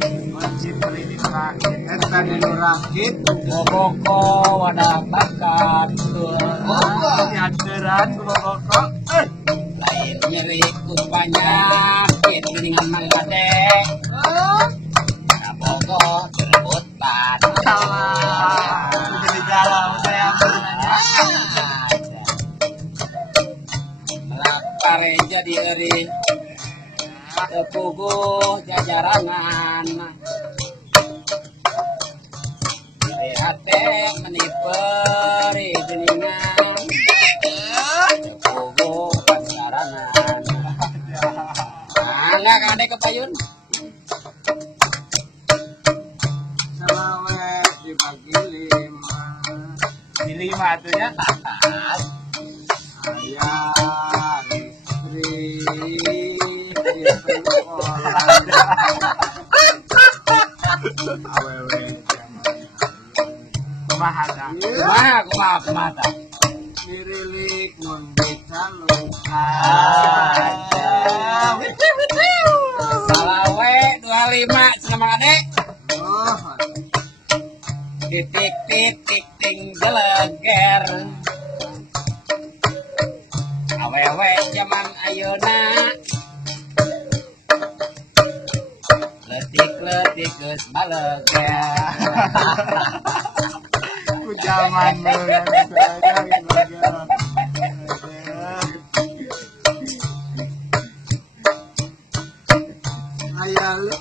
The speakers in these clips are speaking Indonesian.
Wajib beli rakit, tadi rakit, boko wadah bakat dianteran boko. lain nyeri kus banyak dengan mangade boko terbut pan Jadi jalan saya lapar jadi eri tepuguh jajarangan hati meniperi jeningan tepuguh pasarangan enggak ada kepayun selawet dibagi 5. Di 5 tuh ya. Ayah, istri awewe kumaha kumaha dirilik mun dicalukan salawe 25 sama adek titik titik ting geleger awewe zaman ayeuna letik geus baleger ku zaman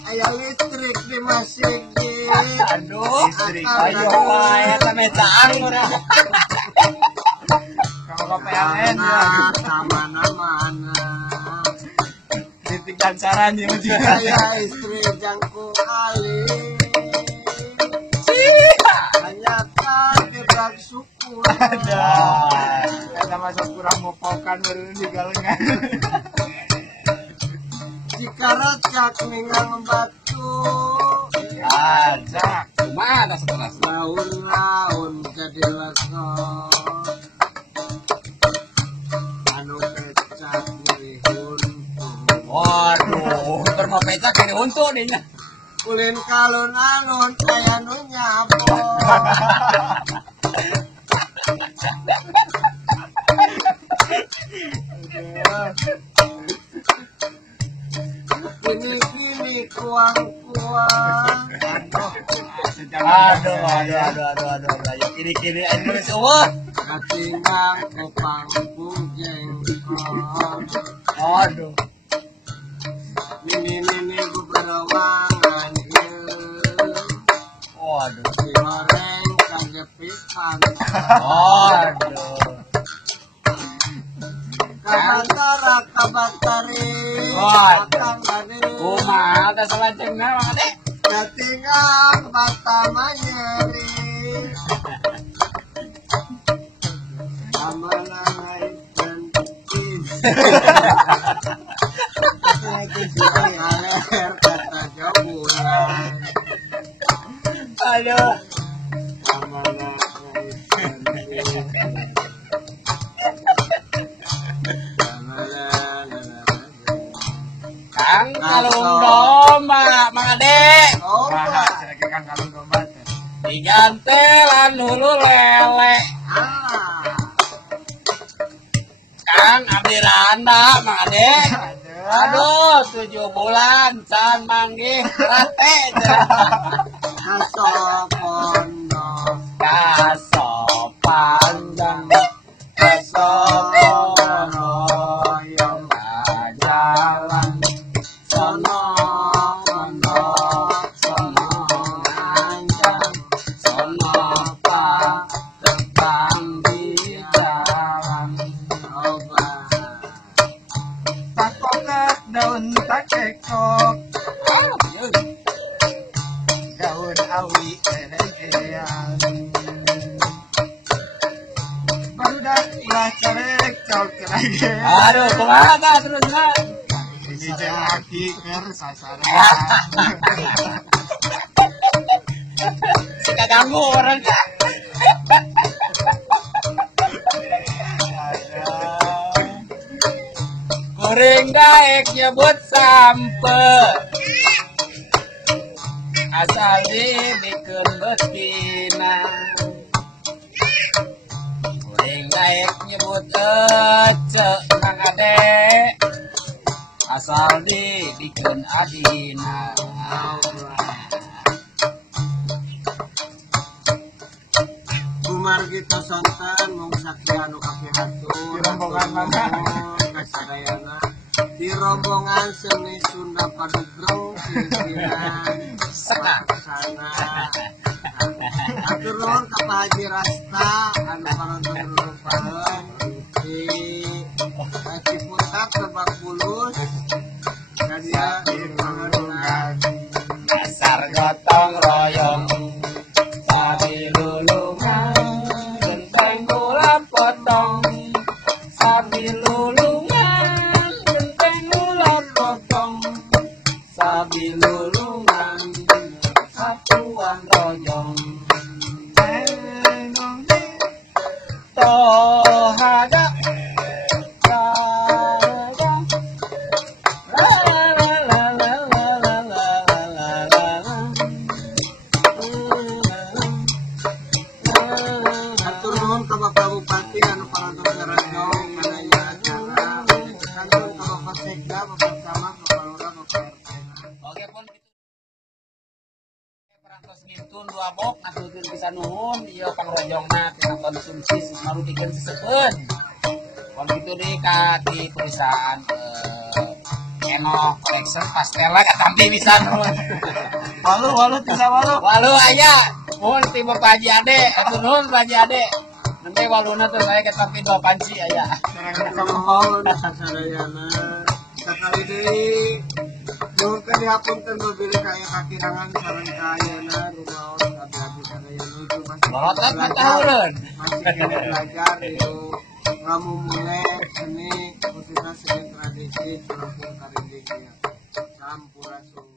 ayah listrik di masjid. aduh ayo wae tamecaan urang kalau PLN ya mana titik dansaran ya ayah istri jangku ali hanya tidak syukur ada masuk kurang mopokan baru digalengan jika racak ningang batu aja kumaha setelah laun jadi laso anu kecap nihun waduh termau pecak ini untuk dinya ulin kalun alun kaya nu nyapo Ini kuang-kuang aduh kiri-kiri ini semua katingang kopang jengkol aduh ini beberawang waduh digoreng kagepitan aduh kabatari waduh kumaha ada selanjutnya Mang Ade katingang bata manyeri amanai penting aler kata jabulan aduh amanai penting Kang kalung domba Mang Ade Kang kalung domba digantelan hulu lele Kang abdi randa Mang Ade aduh 7 bulan can manggih rate kaso pandang kaso yang jalan sono anjang sono pa terbang di jalan takoket daun takekok daun awi elegean barudak ulah carek cok lagi aduh kumaha terus lah ini lagi ker sasaran suka ganggu orang goreng gaek nyebut sampe asal dibikin betina. Kuring daek nyebut cek kang ade, asal dibikin adina. Umar kita sontan mung sakianu kaki hatur Di rombongan mana? Kasadayana di rombongan seni Sunda Padugrong pimpinan Seka. sana atur nuhun ka Pak Haji Rasta anu parantos rupaeun di Ciputat Lebak Bulus dan ya di Pangalengan Dasar gotong royong sabi lulungan genteng gula potong sabi lulungan genteng gula potong sabi lulungan satuan royong tohada atur nuhun ka Bapak Bupati anu parantos ngaranjong kana ieu acara kantun ka Bapak Sekda Bapak Camat Bapak Lurah Bapak RT. Oke pun perantos ngintun dua bok nasukeun bisa nuhun ieu pangrojongna tina konsumsi semaru bikin sesekeun. Pon kitu deui ka di perusahaan Eno Collection Pastela katampi bisa nuhun. Walu tidak walu. Walu aya mohon ti Bapak Haji Ade, atur nuhun Pak Haji Ade. Nanti waluna teh saya katampi 2 panci aya. Nuhun kasadayana sakali deui nuhun ka dihapunten babili ka aya kakirangan sareng ka ayeuna rumaos abdi sadayana itu masih Bolotot mah taheureun. masih belajar itu ngamumulek seni khususnya seni tradisi Lampung Karindik ya. Sampurasun.